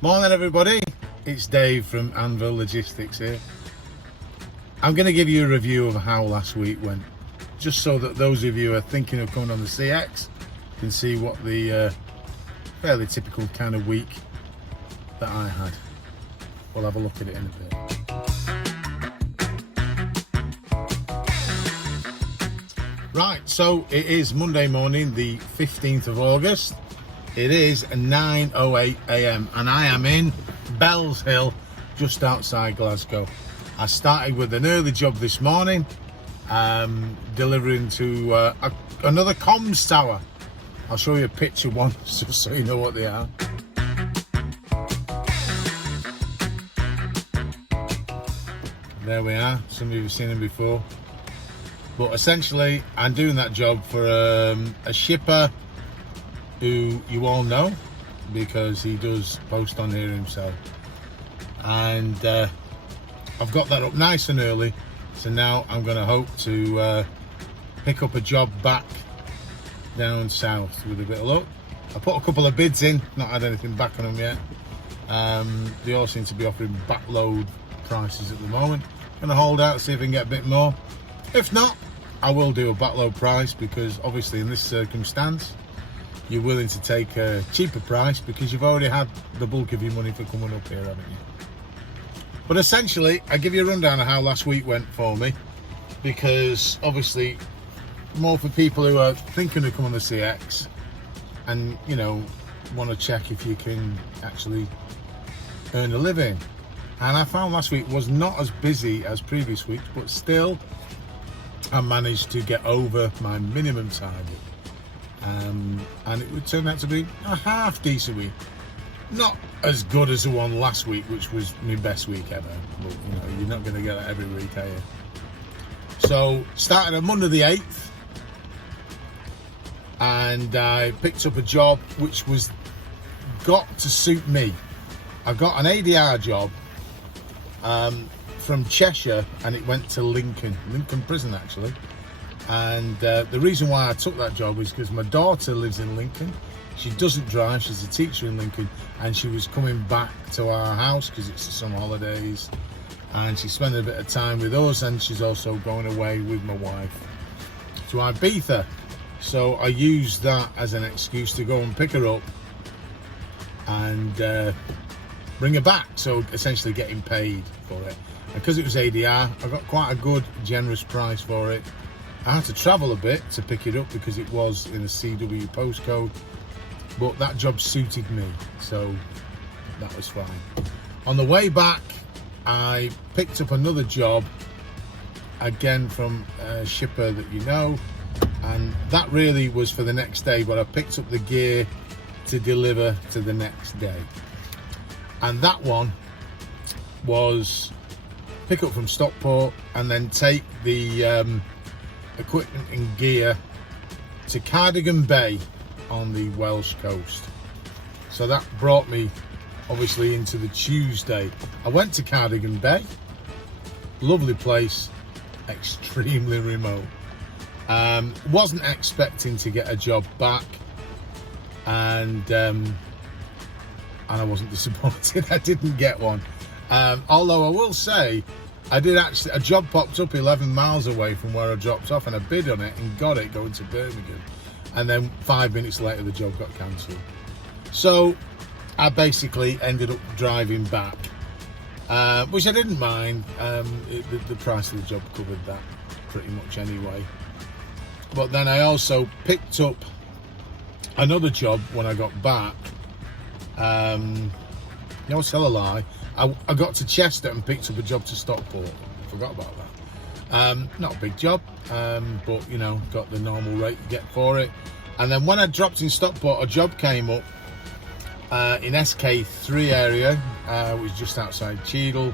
Morning everybody, it's Dave from Anvil Logistics here. I'm going to give you a review of how last week went, just so that those of you who are thinking of coming on the CX can see what the fairly typical kind of week that I had. We'll have a look at it in a bit. Right, so it is Monday morning, the 15th of August. It is 9:08 a.m. and I am in Bells Hill, just outside Glasgow. I started with an early job this morning, delivering to another comms tower. I'll show you a picture one, just so you know what they are. There we are, some of you have seen them before. But essentially, I'm doing that job for a shipper who you all know because he does post on here himself. And I've got that up nice and early, so now I'm going to hope to pick up a job back down south with a bit of luck. I put a couple of bids in, not had anything back on them yet. They all seem to be offering backload prices at the moment. Going to hold out, see if I can get a bit more. If not, I will do a backload price, because obviously in this circumstance you're willing to take a cheaper price because you've already had the bulk of your money for coming up here, haven't you? But essentially, I give you a rundown of how last week went for me, because obviously more for people who are thinking of coming on the CX and, you know, want to check if you can actually earn a living. And I found last week was not as busy as previous weeks, but still I managed to get over my minimum target. And it would turn out to be a half decent week. Not as good as the one last week, which was my best week ever. But you know, you're not going to get that every week, are you? So started on Monday the 8th, and I picked up a job which was got to suit me. I got an ADR job from Cheshire, and it went to Lincoln Prison actually. And the reason why I took that job is because my daughter lives in Lincoln. She doesn't drive, she's a teacher in Lincoln, and she was coming back to our house because it's the summer holidays, and she's spending a bit of time with us, and she's also going away with my wife to Ibiza. So I used that as an excuse to go and pick her up and bring her back, so essentially getting paid for it. And because it was ADR, I got quite a good generous price for it. I had to travel a bit to pick it up because it was in a CW postcode, but that job suited me, so that was fine. On the way back, I picked up another job, again from a shipper that you know, and that really was for the next day, but I picked up the gear to deliver to the next day. And that one was pick up from Stockport and then take the equipment and gear to Cardigan Bay on the Welsh coast. So that brought me obviously into the Tuesday. I went to Cardigan Bay, lovely place, extremely remote. Wasn't expecting to get a job back, and I wasn't disappointed. I didn't get one, although I will say I did actually, a job popped up 11 miles away from where I dropped off, and I bid on it and got it going to Birmingham, and then 5 minutes later the job got cancelled. So I basically ended up driving back, which I didn't mind. The price of the job covered that pretty much anyway. But then I also picked up another job when I got back. No, tell a lie. I got to Chester and picked up a job to Stockport. Forgot about that. Not a big job, but you know, got the normal rate you get for it. And then when I dropped in Stockport, a job came up in SK3 area, which is just outside Cheadle,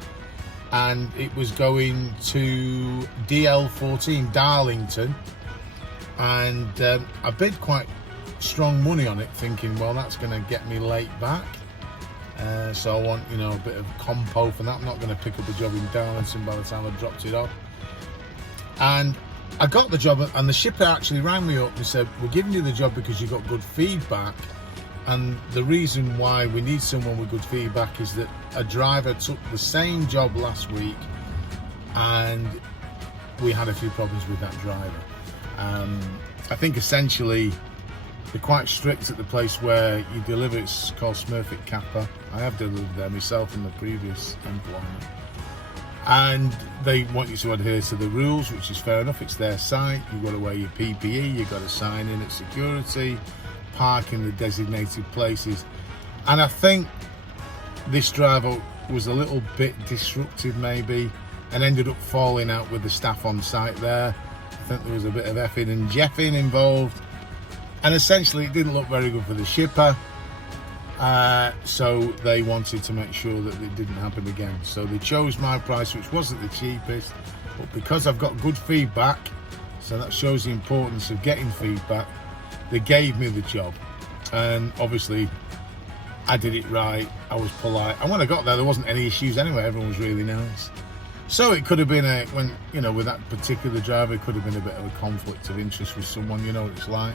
and it was going to DL14 Darlington, and I bid quite strong money on it, thinking, well, that's going to get me late back. So I want, you know, a bit of compo for that. I'm not going to pick up a job in Darlington by the time I dropped it off. And I got the job, and the shipper actually rang me up and said, we're giving you the job because you got good feedback, And the reason why we need someone with good feedback is that a driver took the same job last week and we had a few problems with that driver. I think essentially they're quite strict at the place where you deliver. It's called Smurfit Kappa. I have delivered there myself in the previous employment. And they want you to adhere to the rules, which is fair enough. It's their site. You've got to wear your PPE. You've got to sign in at security, park in the designated places. And I think this driver was a little bit disruptive maybe, and ended up falling out with the staff on site there. I think there was a bit of effing and jeffing involved. And essentially it didn't look very good for the shipper. So they wanted to make sure that it didn't happen again. So they chose my price, which wasn't the cheapest, but because I've got good feedback, so that shows the importance of getting feedback, they gave me the job. And obviously I did it right, I was polite, and when I got there wasn't any issues anyway. Everyone was really nice. So it could have been with that particular driver, it could have been a bit of a conflict of interest with someone, you know what it's like.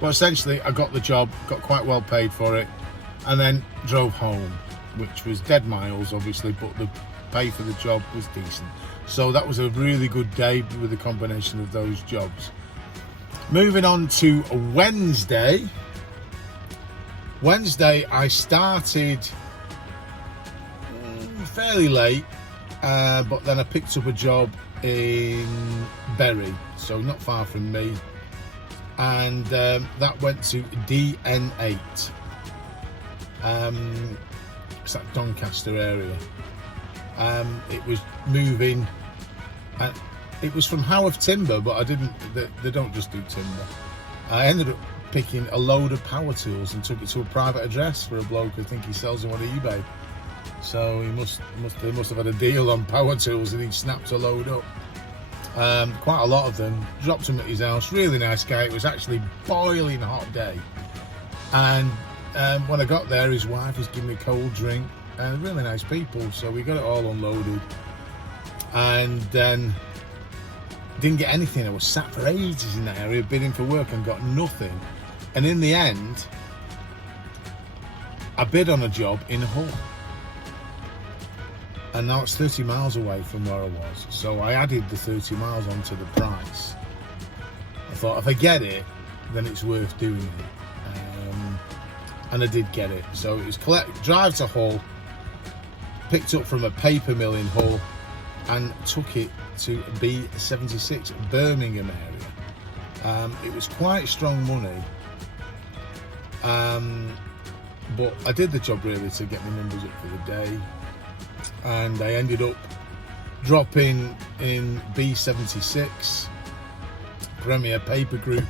But essentially I got the job, got quite well paid for it, and then drove home, which was dead miles obviously, but the pay for the job was decent. So that was a really good day with the combination of those jobs. Moving on to Wednesday. Wednesday I started fairly late, but then I picked up a job in Bury, so not far from me, and that went to DN8. It's that Doncaster area. It was moving, and it was from Haworth Timber, but they don't just do timber. I ended up picking a load of power tools and took it to a private address for a bloke who I think he sells them on eBay. So they must have had a deal on power tools, and he snapped a load up. Quite a lot of them. Dropped them at his house. Really nice guy. It was actually boiling hot day, and when I got there, his wife was giving me a cold drink. Really nice people. So we got it all unloaded, and then didn't get anything. I was sat for ages in that area bidding for work and got nothing. And in the end, I bid on a job in Hull. And now it's 30 miles away from where I was. So I added the 30 miles onto the price. I thought if I get it, then it's worth doing it. And I did get it. So it was drive to Hull, picked up from a paper mill in Hull, and took it to B76, Birmingham area. It was quite strong money, but I did the job really to get my numbers up for the day, and I ended up dropping in B76 Premier Paper Group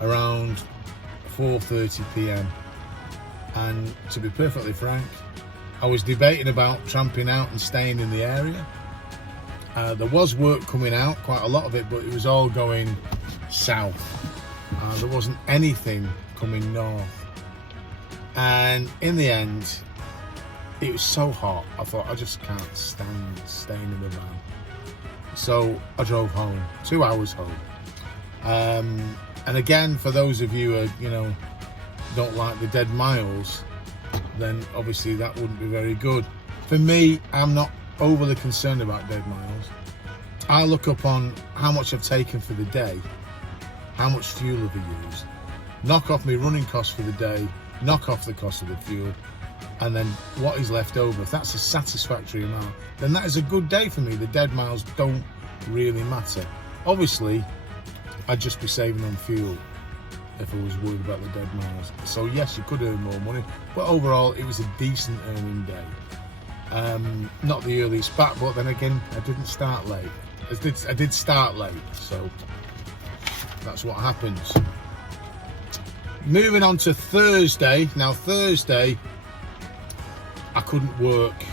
around 4:30 p.m. and to be perfectly frank, I was debating about tramping out and staying in the area. There was work coming out, quite a lot of it, but it was all going south. There wasn't anything coming north. And in the end, it was so hot, I thought I just can't stand staying in the van. So I drove home, 2 hours home. And again, for those of you who don't like the dead miles, then obviously that wouldn't be very good. For me, I'm not overly concerned about dead miles. I look up on how much I've taken for the day, how much fuel have I used, knock off my running costs for the day, knock off the cost of the fuel, and then what is left over. If that's a satisfactory amount, then that is a good day for me. The dead miles don't really matter. Obviously, I'd just be saving on fuel if I was worried about the dead miles. So yes, you could earn more money, but overall it was a decent earning day. Not the earliest back, but then again, I didn't start late. I did start late, so that's what happens. Moving on to Thursday. Now Thursday, I couldn't work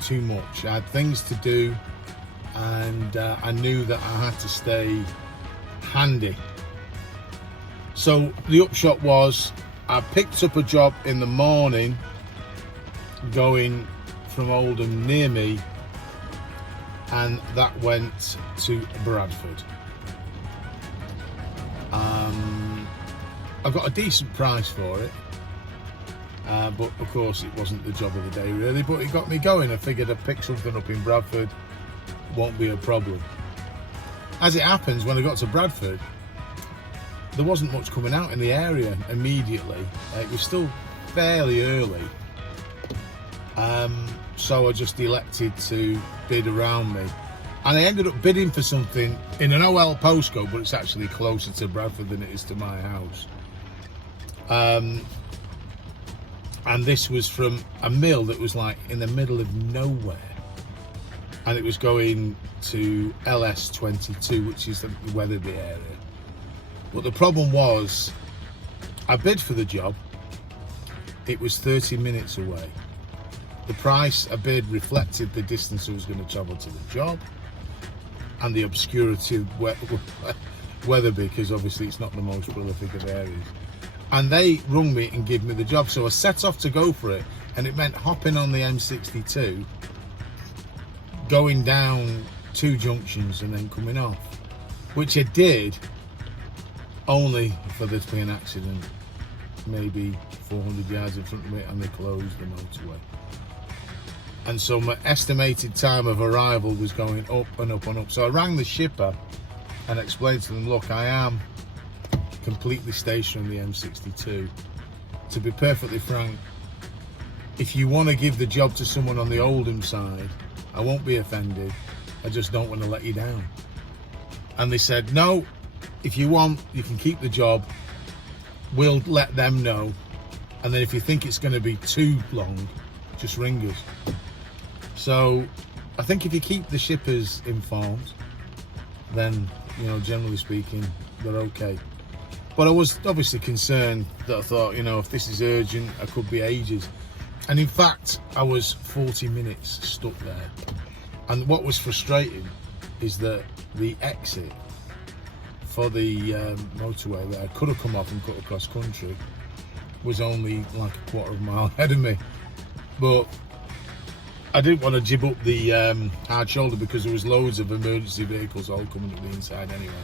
too much. I had things to do, and I knew that I had to stay handy. So the upshot was, I picked up a job in the morning going from Oldham near me, and that went to Bradford. I got a decent price for it. but of course it wasn't the job of the day really, but it got me going. I figured I'd pick something up in Bradford, won't be a problem. As it happens, when I got to Bradford, there wasn't much coming out in the area immediately. It was still fairly early, so I just elected to bid around me, and I ended up bidding for something in an OL postcode, but it's actually closer to Bradford than it is to my house. And this was from a mill that was like in the middle of nowhere, and it was going to LS22, which is the Wetherby area. But the problem was, I bid for the job, it was 30 minutes away. The price I bid reflected the distance I was going to travel to the job and the obscurity of Wetherby, because obviously it's not the most prolific of areas. And they rung me and gave me the job, so I set off to go for it, and it meant hopping on the M62, going down 2 junctions and then coming off, which I did, only for there to be an accident maybe 400 yards in front of me, and they closed the motorway. And so my estimated time of arrival was going up and up and up. So I rang the shipper and explained to them, look, I am completely stationed on the M62. To be perfectly frank, if you want to give the job to someone on the Oldham side, I won't be offended. I just don't want to let you down. And they said, no, if you want, you can keep the job. We'll let them know. And then if you think it's going to be too long, just ring us. So I think if you keep the shippers informed, then, you know, generally speaking, they're okay. But I was obviously concerned that I thought, you know, if this is urgent, I could be ages. And in fact, I was 40 minutes stuck there. And what was frustrating is that the exit for the motorway that I could have come off and cut across country was only like a quarter of a mile ahead of me. But I didn't want to jib up the hard shoulder, because there was loads of emergency vehicles all coming up the inside anyway.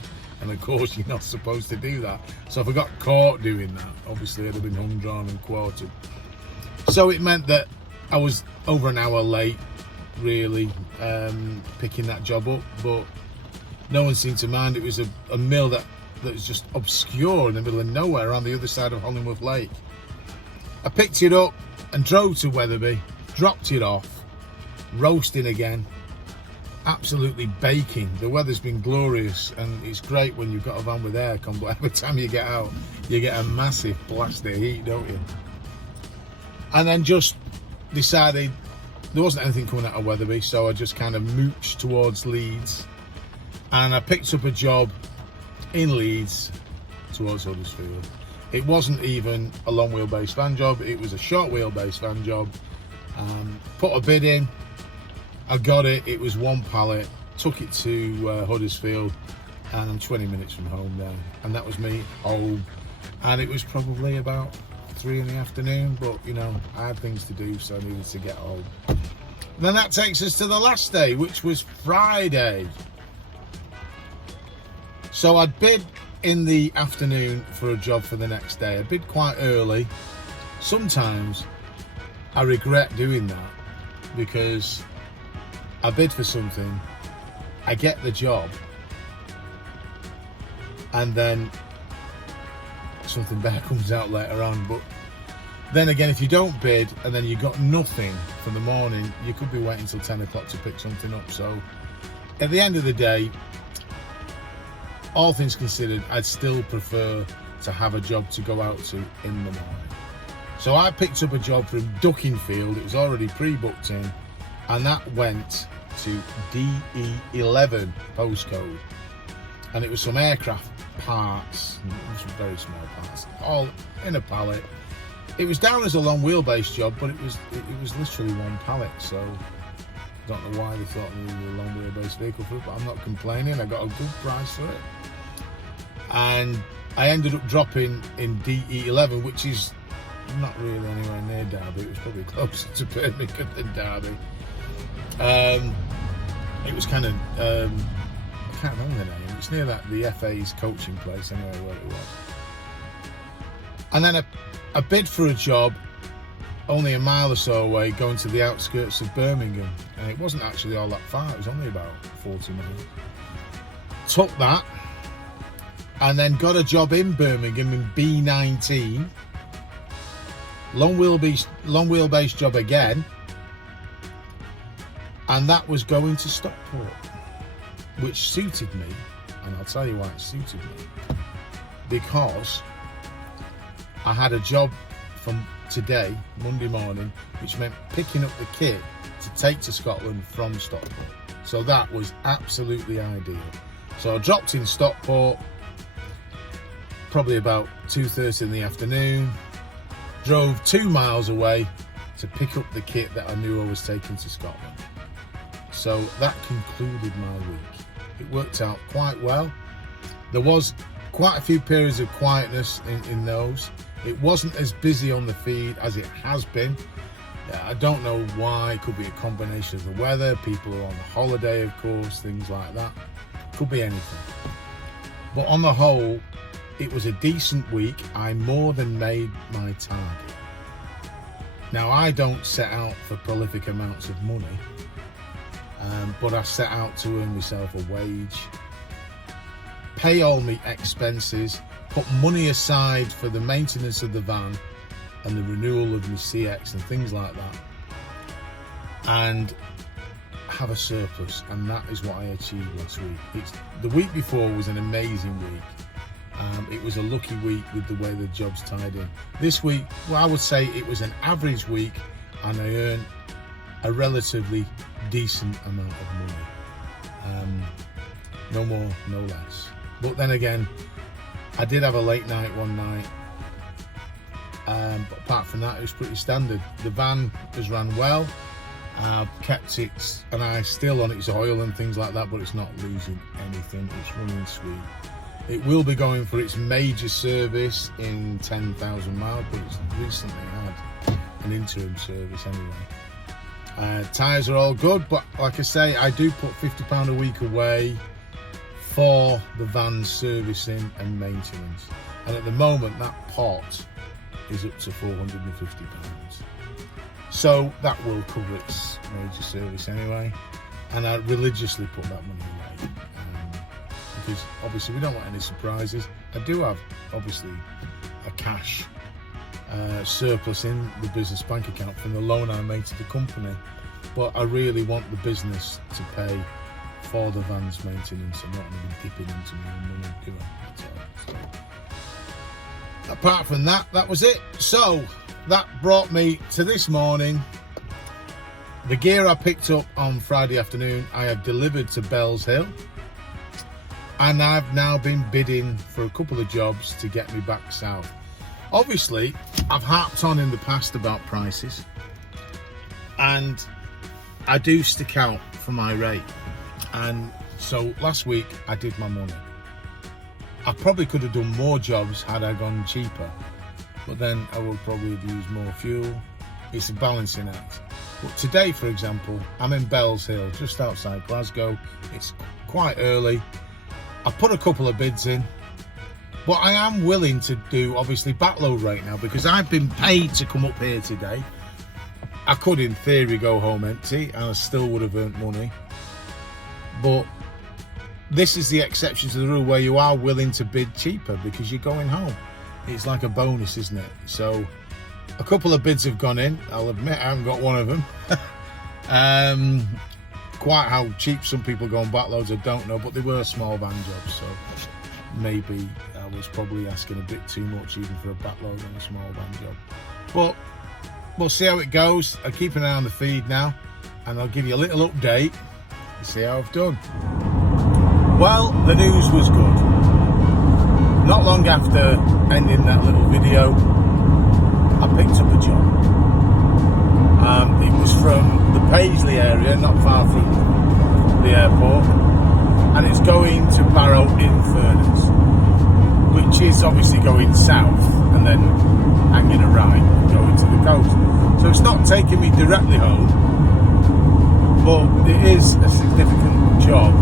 And of course, you're not supposed to do that. So if I got caught doing that, obviously I'd have been hung, drawn and quartered. So it meant that I was over an hour late, really, picking that job up. But no one seemed to mind. It was a mill that was just obscure in the middle of nowhere around the other side of Hollingworth Lake. I picked it up and drove to Wetherby, dropped it off, roasting again, absolutely baking. The weather's been glorious, and it's great when you've got a van with aircon, but every time you get out, you get a massive blast of heat, don't you? And then just decided there wasn't anything coming out of Wetherby, so I just kind of mooched towards Leeds, and I picked up a job in Leeds towards Huddersfield. It wasn't even a long wheelbase van job, it was a short wheelbase van job. Put a bid in, I got it, it was 1 pallet, took it to Huddersfield, and I'm 20 minutes from home now. And that was me home, and it was probably about 3 in the afternoon, but you know, I had things to do, so I needed to get home. And then that takes us to the last day, which was Friday. So I'd bid in the afternoon for a job for the next day. I bid quite early. Sometimes I regret doing that, because I bid for something, I get the job, and then something better comes out later on. But then again, if you don't bid and then you got nothing for the morning, you could be waiting till 10 o'clock to pick something up. So at the end of the day, all things considered, I'd still prefer to have a job to go out to in the morning. So I picked up a job from Duckingfield. It was already pre-booked in, and that went to DE11 postcode, and it was some aircraft parts, some very small parts, all in a pallet. It was down as a long wheelbase job, but it was literally 1 pallet. So I don't know why they thought we needed a long wheelbase vehicle for it, but I'm not complaining. I got a good price for it, and I ended up dropping in DE11, which is not really anywhere near Derby. It was probably closer to Birmingham than Derby. It was kind of, I can't remember the name. It's near the FA's coaching place anyway, where it was. And then I bid for a job only a mile or so away, going to the outskirts of Birmingham, and it wasn't actually all that far. It was only about 40 miles. Took that, and then got a job in Birmingham in B19, long wheelbase job again, and that was going to Stockport, which suited me, and I'll tell you why it suited me, because I had a job from today, Monday morning, which meant picking up the kit to take to Scotland from Stockport. So that was absolutely ideal. So I dropped in Stockport probably about 2:30 in the afternoon, drove 2 miles away to pick up the kit that I knew I was taking to Scotland. So that concluded my week. It worked out quite well. There was quite a few periods of quietness in those. It wasn't as busy on the feed as it has been. I don't know why. It could be a combination of the weather, people are on holiday, of course, things like that. Could be anything. But on the whole, it was a decent week. I more than made my target. Now, I don't set out for prolific amounts of money, but I set out to earn myself a wage, pay all my expenses, put money aside for the maintenance of the van and the renewal of my CX and things like that, and have a surplus. And that is what I achieved last week. The week before was an amazing week. It was a lucky week with the way the jobs tied in. This week, well, I would say it was an average week, and I earned a relatively decent amount of money. No more, no less. But then again, I did have a late night one night, but apart from that, it was pretty standard. The van has run well. I've kept it, and I still on its oil and things like that, but it's not losing anything. It's running sweet. It will be going for its major service in 10,000 miles, but it's recently had an interim service anyway. Tyres are all good, but like I say, I do put £50 a week away for the van's servicing and maintenance, and at the moment that pot is up to £450, so that will cover its major service anyway, and I religiously put that money away, because obviously we don't want any surprises. I do have obviously a cash surplus in the business bank account from the loan I made to the company, but I really want the business to pay for the van's maintenance. I'm not going to be dipping into my own money, do I? That's all. So, apart from that, that was it. So that brought me to this morning. The gear I picked up on Friday afternoon, I have delivered to Bells Hill, and I've now been bidding for a couple of jobs to get me back south. Obviously, I've harped on in the past about prices, and I do stick out for my rate. And so last week I did my money. I probably could have done more jobs had I gone cheaper, but then I would probably have used more fuel. It's a balancing act. But today, for example, I'm in Bells Hill, just outside Glasgow. It's quite early. I put a couple of bids in, but I am willing to do obviously backload right now, because I've been paid to come up here today. I could in theory go home empty and I still would have earned money, but this is the exception to the rule where you are willing to bid cheaper because you're going home. It's like a bonus, isn't it? So a couple of bids have gone in. I'll admit I haven't got one of them. Quite how cheap some people go on backloads, I don't know, but they were small van jobs, so maybe I was probably asking a bit too much even for a backload on a small van job. But we'll see how it goes. I'll keep an eye on the feed now, and I'll give you a little update and see how I've done. Well, the news was good. Not long after ending that little video, I picked up a job. It was from the Paisley area, not far from the airport, and it's going to Barrow-in-Furness, which is obviously going south and then hanging a right and going to the coast. So it's not taking me directly home, but it is a significant job.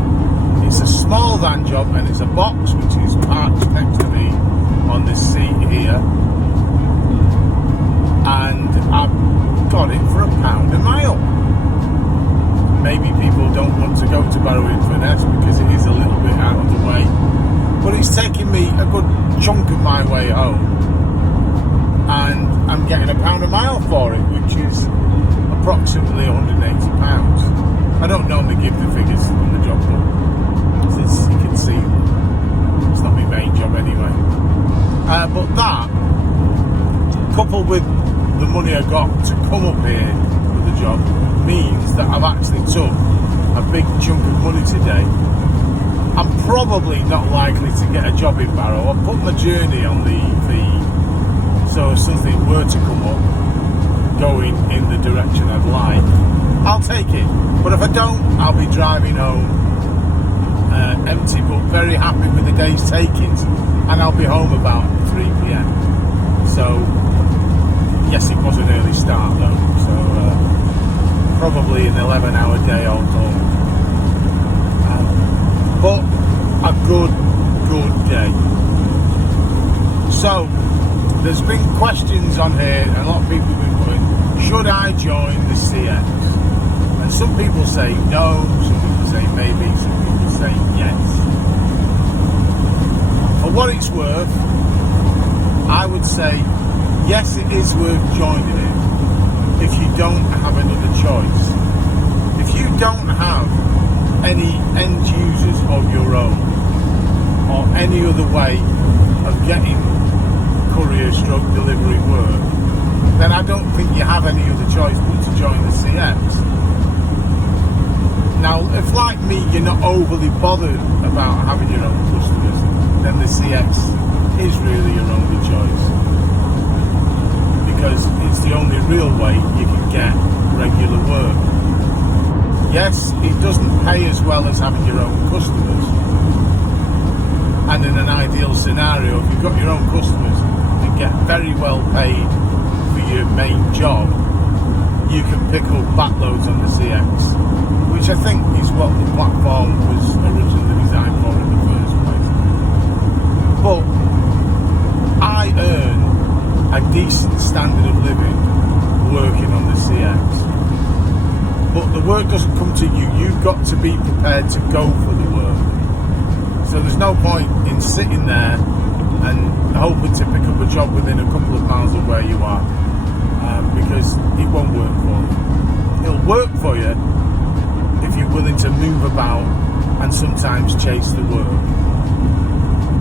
It's a small van job, and it's a box which is parked next to me on this seat here. and I've got it for £1 a mile. Maybe people don't want to go to Barrow-in-Furness because it is a little bit out of the way, but it's taking me a good chunk of my way home, and I'm getting £1 a mile for it, which is approximately £180. I don't normally give the figures on the job, but since you can see, it's not my main job anyway. But that, coupled with the money I got to come up here for the job, means that I've actually took a big chunk of money today. I'm probably not likely to get a job in Barrow. I've put my journey on the feed, so if something were to come up going in the direction I'd like, I'll take it. But if I don't, I'll be driving home empty, but very happy with the day's takings, and I'll be home about 3 p.m. So yes, it was an early start though, so probably an 11-hour day all told, but a good day. So there's been questions on here, and a lot of people have been putting, should I join the CX? And some people say no, some people say maybe, some people say yes. For what it's worth, I would say yes, it is worth joining it if you don't have another choice. If you don't have any end users of your own or any other way of getting courier stroke delivery work, then I don't think you have any other choice but to join the CX. Now, if like me, you're not overly bothered about having your own customers, then the CX is really your only choice, because it's the only real way you can get regular work. Yes, it doesn't pay as well as having your own customers, and in an ideal scenario, if you've got your own customers and get very well paid for your main job, you can pick up backloads on the CX, which I think is what the platform was originally designed for in the first place. But I earn a decent standard of living working on the CX. But the work doesn't come to you. You've got to be prepared to go for the work. So there's no point in sitting there and hoping to pick up a job within a couple of miles of where you are, because it won't work for you. It'll work for you if you're willing to move about and sometimes chase the work.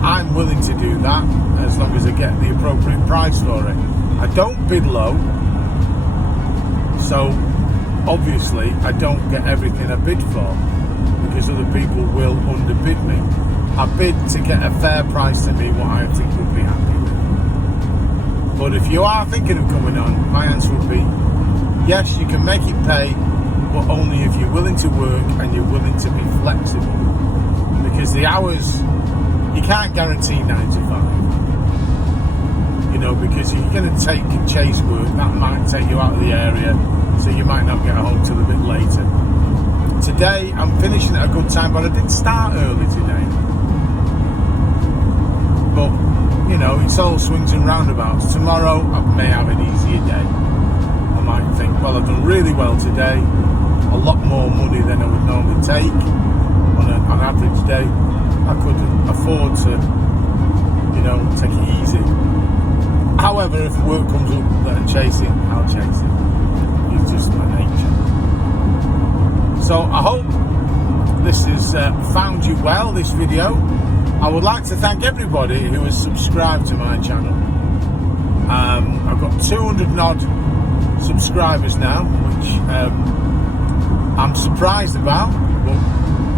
I'm willing to do that as long as I get the appropriate price for it. I don't bid low, so obviously I don't get everything I bid for, because other people will underbid me. I bid to get a fair price to me, what I think would be happy with. But if you are thinking of coming on, my answer would be yes, you can make it pay, but only if you're willing to work and you're willing to be flexible, because the hours, you can't guarantee 9 to 5, you know, because if you're going to take and chase work, that might take you out of the area, so you might not get home till a bit later. Today I'm finishing at a good time, but I did start early today. But you know, it's all swings and roundabouts. Tomorrow I may have an easier day. I might think, well, I've done really well today, a lot more money than I would normally take on an average day. I could afford to, you know, take it easy. However, if work comes up that I'm chasing, I'll chase it. It's just my nature. So I hope this has found you well, this video. I would like to thank everybody who has subscribed to my channel. I've got 200 and odd subscribers now, which I'm surprised about, but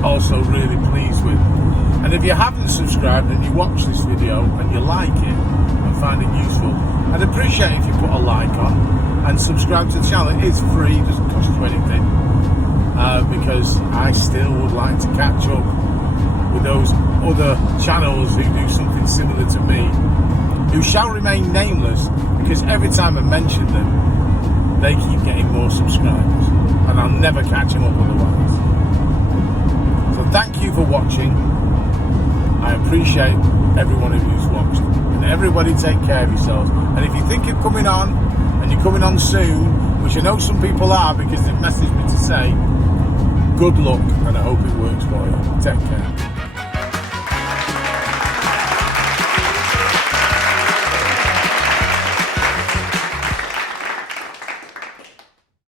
also really pleased with. And if you haven't subscribed and you watch this video and you like it and find it useful, I'd appreciate if you put a like on and subscribe to the channel. It is free, it doesn't cost you anything, because I still would like to catch up with those other channels who do something similar to me, who shall remain nameless, because every time I mention them, they keep getting more subscribers, and I'll never catch them up otherwise. So thank you for watching. I appreciate everyone who's watched, and everybody take care of yourselves. And if you think of coming on and you're coming on soon, which I know some people are because they've messaged me to say, good luck, and I hope it works for you. Take care.